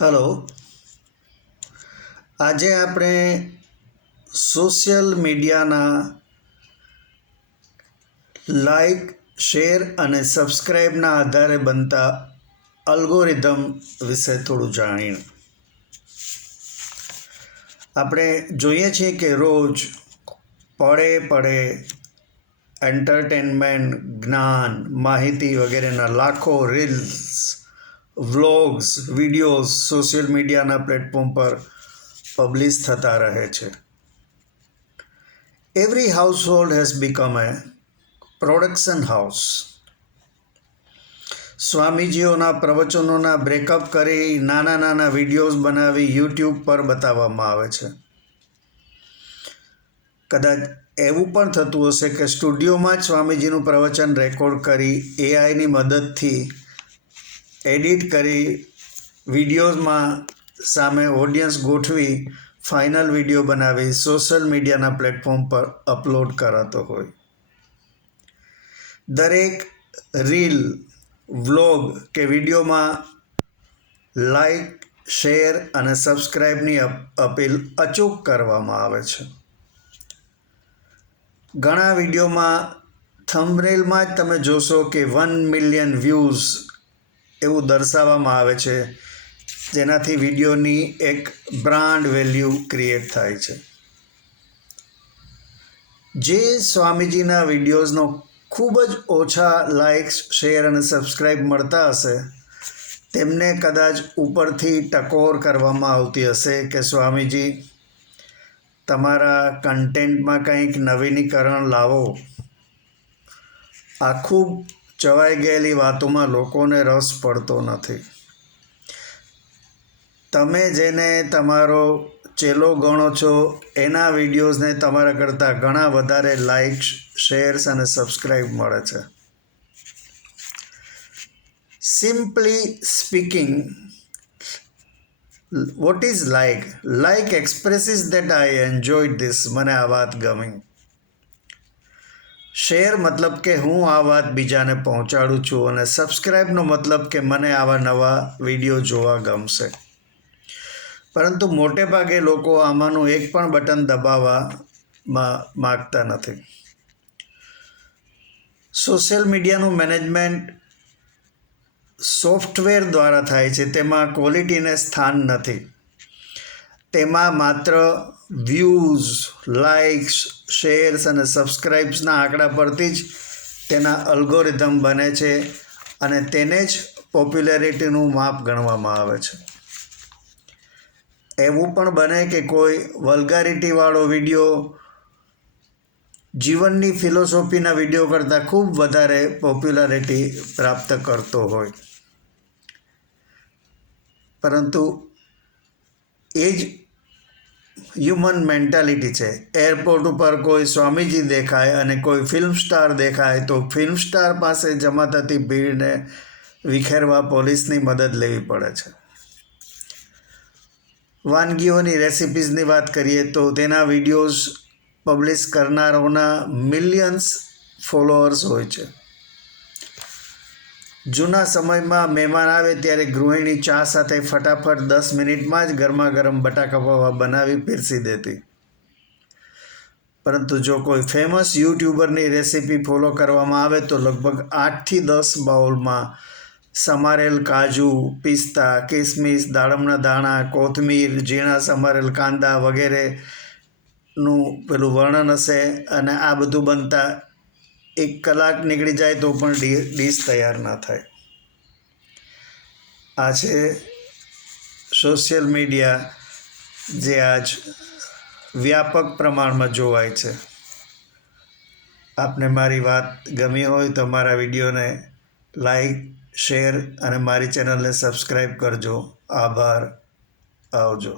Hello. આજે આપણે social મીડિયાના લાઈક, શેર અને સબસ્ક્રાઈબના આધારે બનતા અલ્ગોરિધમ વિશે થોડું જાણીએ. આપણે જોઈએ છીએ કે રોજ પડે પડે એન્ટરટેનમેન્ટ, જ્ઞાન, માહિતી વગેરેના લાખો રીલ્સ, વ્લોગ્સ, વિડીયોઝ સોશિયલ મીડિયાના પ્લેટફોર્મ પર પબ્લિશ થતા રહે છે. Every household has become a production house. સ્વામીજીઓના પ્રવચનોના બ્રેકઅપ કરી નાના નાના વિડીયોઝ બનાવી યુટ્યુબ પર બતાવવામાં આવે છે. કદાચ એવું પણ થતું હશે કે સ્ટુડિયોમાં જ સ્વામીજીનું પ્રવચન રેકોર્ડ કરી એઆઈની મદદથી એડિટ કરી વિડીયોઝમાં સામે ઓડિયન્સ ગોઠવી ફાઇનલ વિડીયો બનાવી સોશિયલ મીડિયાના પ્લેટફોર્મ પર અપલોડ કરાતો હોય. દરેક રીલ, વ્લોગ કે વિડીયોમાં લાઈક, શેર અને સબસ્ક્રાઈબની અપીલ અચૂક કરવામાં આવે છે. ઘણા વિડીયોમાં થંબનેલમાં જ તમે જોશો કે 1 મિલિયન વ્યૂઝ એવું દર્શાવવામાં આવે છે, જેનાથી વિડીયોની એક બ્રાન્ડ વેલ્યુ ક્રિએટ થાય છે. જે સ્વામીજીના વિડીયોઝનો ખૂબ જ ઓછા લાઇક્સ, શેર અને સબસ્ક્રાઈબ મળતા હશે, તેમને કદાચ ઉપરથી ટકોર કરવામાં આવતી હશે કે સ્વામીજી, તમારા કન્ટેન્ટમાં કંઈક નવીનીકરણ લાવો. આ ખૂબ ચવાઈ ગયેલી વાતોમાં લોકોને રસ પડતો નથી. તમે જેને તમારો ચેલો ગણો છો એના વિડીયોઝને તમારા કરતાં ઘણા વધારે લાઇક્સ, શેર્સ અને સબસ્ક્રાઈબ મળે છે. Simply speaking, what is like? Like expresses that I enjoyed this. મને આ વાત ગમી. શેર મતલબ કે હું આ વાત બીજાને પહોંચાડું છું, અને સબસ્ક્રાઈબનો મતલબ કે મને આવા નવા વિડીયો જોવા ગમશે. પરંતુ મોટે ભાગે લોકો આમાંનું એક પણ બટન દબાવવામાં માગતા નથી. સોશિયલ મીડિયાનું મેનેજમેન્ટ સોફ્ટવેર દ્વારા થાય છે. તેમાં ક્વોલિટીને સ્થાન નથી. તેમાં માત્ર વ્યૂઝ, લાઇક્સ, શેર્સ અને સબસ્ક્રાઇબ્સના આંકડા પરથી જ તેના અલ્ગોરિધમ બને છે અને તેને જ પોપ્યુલેરિટીનું માપ ગણવામાં આવે છે. એવું પણ બને કે કોઈ વલ્ગારિટીવાળો વિડીયો જીવનની ફિલોસોફીના વિડીયો કરતાં ખૂબ વધારે પોપ્યુલારિટી પ્રાપ્ત કરતો હોય. પરંતુ એ જ હ્યુમન મેન્ટાલિટી છે. એરપોર્ટ ઉપર કોઈ સ્વામીજી દેખાય અને કોઈ ફિલ્મ સ્ટાર દેખાય તો ફિલ્મ સ્ટાર પાસે જમા થતી ભીડને વિખેરવા પોલીસની મદદ લેવી પડે છે. વાનગીઓની રેસિપીઝની વાત કરીએ તો તેના વિડીયોઝ પબ્લિશ કરનારાઓના મિલિયન્સ ફોલોઅર્સ હોય છે. જૂના સમયમાં મહેમાન આવે ત્યારે ગૃહિણી ચા સાથે ફટાફટ 10 મિનિટમાં જ ગરમા ગરમ બટાકા પૌવા બનાવી પીરસી દેતી. પરંતુ જો કોઈ ફેમસ યુટ્યુબરની રેસિપી ફોલો કરવામાં આવે તો લગભગ 8થી 10 બાઉલમાં સમારેલ કાજુ, પિસ્તા, કિસમિસ, દાડમના દાણા, કોથમીર, ઝીણા સમારેલ કાંદા વગેરેનું વર્ણન હશે, અને આ બધું બનતા 1 કલાક નીકળી જાય તો પણ ડીશ તૈયાર ના થાય. આ છે સોશિયલ મીડિયા, જે આજ વ્યાપક પ્રમાણમાં જોવાય છે. આપને મારી વાત ગમી હોય તો મારા વિડીયોને લાઈક, શેર અને મારી ચેનલને સબસ્ક્રાઈબ કરજો. આભાર. આવજો.